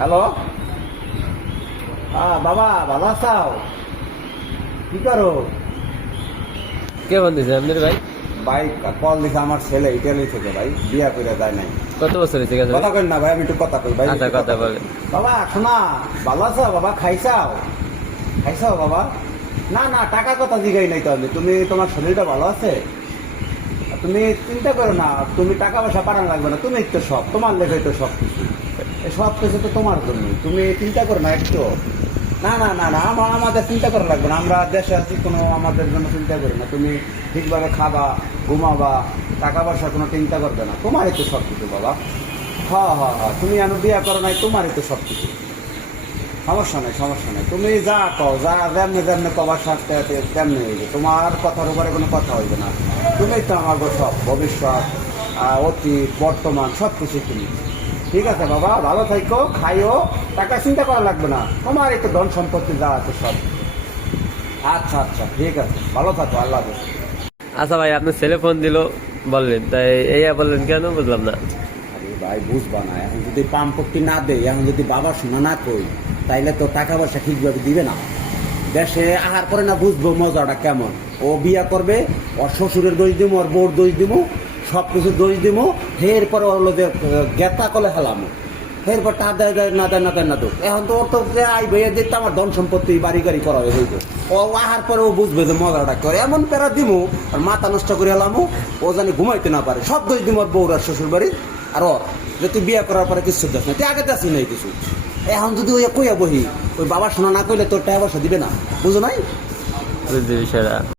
Hello, বাবা ভালো আছাও? কি করো? কে ফোন দিছে আপনার ভাই? ভাই কল দিছে আমার ছেলে ইটালি থেকে, ভাই বিয়া করে যায় নাই। কত বছর হয়েছে গেছে? কথা কই না ভাই, আমি একটু কথা কই ভাই। আচ্ছা, কথা বলে। বাবা শোনা, ভালো আছো বাবা? খাইছাও খাইছাও বাবা? না না, টাকা কথা জিগাই নাই তো আমি। তুমি তোমার শরীরটা ভালো আছে? তুমি চিন্তা করো না, তুমি টাকা পয়সা পাঠানো লাগবে না। তুমি তো সব তোমার লেগে তো সব কিছু, এই সব কিছু তো তোমার জন্য। তুমি চিন্তা করো না একটু। না না না না, আমাদের চিন্তা করা লাগবে না। আমরা দেশে আছি, কোনো আমাদের জন্য চিন্তা করি না। তুমি ঠিকভাবে খাবা, ঘুমাবা, টাকা পয়সা কোনো চিন্তা করবে না। তোমারই তো সব কিছু বাবা। হ্যাঁ হ্যাঁ হ্যাঁ, তুমি আমি বিয়ে করো নাই, তোমারই তো সব কিছু। সমস্যা নেই সমস্যা নেই, তুমি যা কও, যা যেমনি যেমনি কবার সাথে তেমনি হইবে। তোমার কথার উপরে কোনো কথা হইবে না। তুমি তো আমার সব ভবিষ্যৎ, অতীত, বর্তমান সব কিছু তুমি। ঠিক আছে বাবা, ভালো থাইকো, খাইও, টাকা চিন্তা করা লাগবে না। তোমার একটু ধন সম্পত্তি যা আছে সব। আচ্ছা আচ্ছা, ঠিক আছে, ভালো থাকো, আল্লাহ হাফেজ। আচ্ছা ভাই, আপনার ছেলে ফোন দিল বললেন, তাই এই বললেন কেন বুঝলাম না। আরে ভাই বুঝবা না, এখন যদি পাম্পটি না দেয়, এখন যদি বাবা শোনা না কই, তাইলে তো টাকা পয়সা ঠিকভাবে দিবে না। দেশে আহার করে না বুঝবো মজাটা কেমন। ও বিয়া করবে, ওর শ্বশুরের দোষ দিব, ওর বউর দোষ দিব, সব কিছু দোষ দিব। এরপরে ওর লোকে গেতা কলে হেলামো, এরপর তা দেয় দেয় না দেয় না দেয় না দোষ। এখন তো ওর তো আইবে দেখতে আমার ধন সম্পত্তি বাড়ি গাড়ি করা হইব। ও আহার পরে ও বুঝবে যে মজাটা করে। এমন প্যারা দিমু আর মাথা নষ্ট করে হেলামো, ও জানি ঘুমাইতে না পারে। সব দোষ দিব ওর বউর আর শ্বশুর বাড়ি। আর ওর যে তুই বিয়ে করার পরে কিছু দেখ না, তুই আগে যাচ্ছি নাই কিছু। এখন যদি ওই কইয়া বহি, ওই বাবা শোনা না কইলে তোর টাকা পয়সা দিবে না, বুঝো নাই? বুঝছি বিষয়টা।